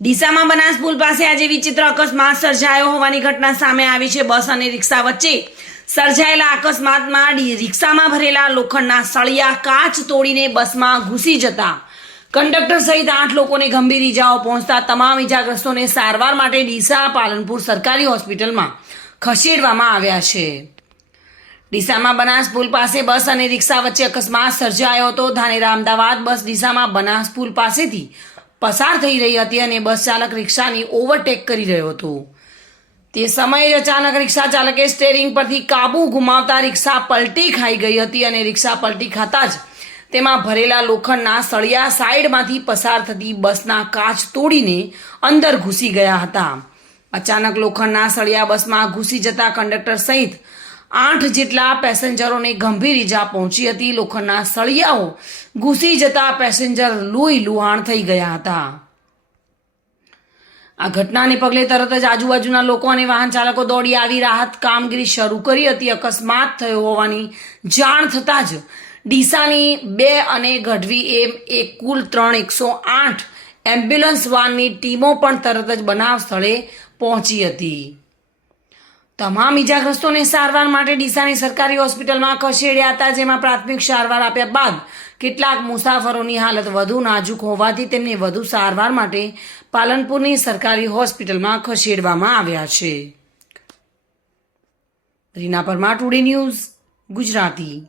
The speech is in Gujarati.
ડીસામાં બનાસ પુલ પાસે આજે વિચિત્ર અકસ્માત સર્જાયો હોવાની ઘટના સામે આવી છે. બસ અને રિક્ષા વચ્ચે સર્જાયેલા અકસ્માતમાં રિક્ષામાં ભરેલા લોખંડના સળિયા કાચ તોડીને બસમાં ઘૂસી જતા કંડક્ટર સહિત આઠ લોકોને ગંભીર ઈજાઓ પહોંચતા તમામ ઈજાગ્રસ્તોને સારવાર માટે ડીસા પાલનપુર સરકારી હોસ્પિટલમાં ખસેડવામાં આવ્યા છે. ડીસામાં બનાસ પુલ પાસે બસ અને રિક્ષા વચ્ચે અકસ્માત સર્જાયો હતો. ધાનેરા અમદાવાદ બસ ડીસામાં બનાસ પુલ પાસેથી પસાર થઈ રહી હતી અને બસ ચાલક રિક્ષાની ઓવરટેક કરી રહ્યો હતો. તે સમયે જ અચાનક રિક્ષા ચાલકે સ્ટેરિંગ પરથી કાબુ ગુમાવતા રિક્ષા પલટી ખાઈ ગઈ હતી અને રિક્ષા પલટી ખાતા જ તેમાં ભરેલા લોખંડના સળિયા સાઈડમાંથી પસાર થતી બસના કાચ તોડીને અંદર ઘૂસી ગયા હતા. અચાનક લોખંડના સળિયા બસમાં ઘૂસી જતા કંડક્ટર સહિત આઠ જેટલા પેસેન્જરોને ગંભીર ઈજા પહોંચી હતી. લોખંડના સળિયાઓ ઘૂસી જતા પેસેન્જર લોહી લુહાણ થઈ ગયા હતા. આ ઘટનાને પગલે તરત જ આજુબાજુના લોકો અને વાહન ચાલકો દોડી આવી રાહત કામગીરી શરૂ કરી હતી. અકસ્માત થયો હોવાની જાણ થતાં જ ડીસાની બે અને ગઢવી એમ એક કુલ ત્રણ એકસો આઠ એમ્બ્યુલન્સ વાનની ટીમો પણ તરત જ બનાવ સ્થળે પહોંચી હતી. તમામ ઈજાગ્રસ્તોને સારવાર માટે ડીસાની સરકારી હોસ્પિટલમાં ખસેડ્યા હતા જેમાં પ્રાથમિક સારવાર આપ્યા બાદ કેટલાક મુસાફરોની હાલત વધુ નાજુક હોવાથી તેમને વધુ સારવાર માટે પાલનપુરની સરકારી હોસ્પિટલમાં ખસેડવામાં આવ્યા છે. Reena Parmar, today news Gujarati.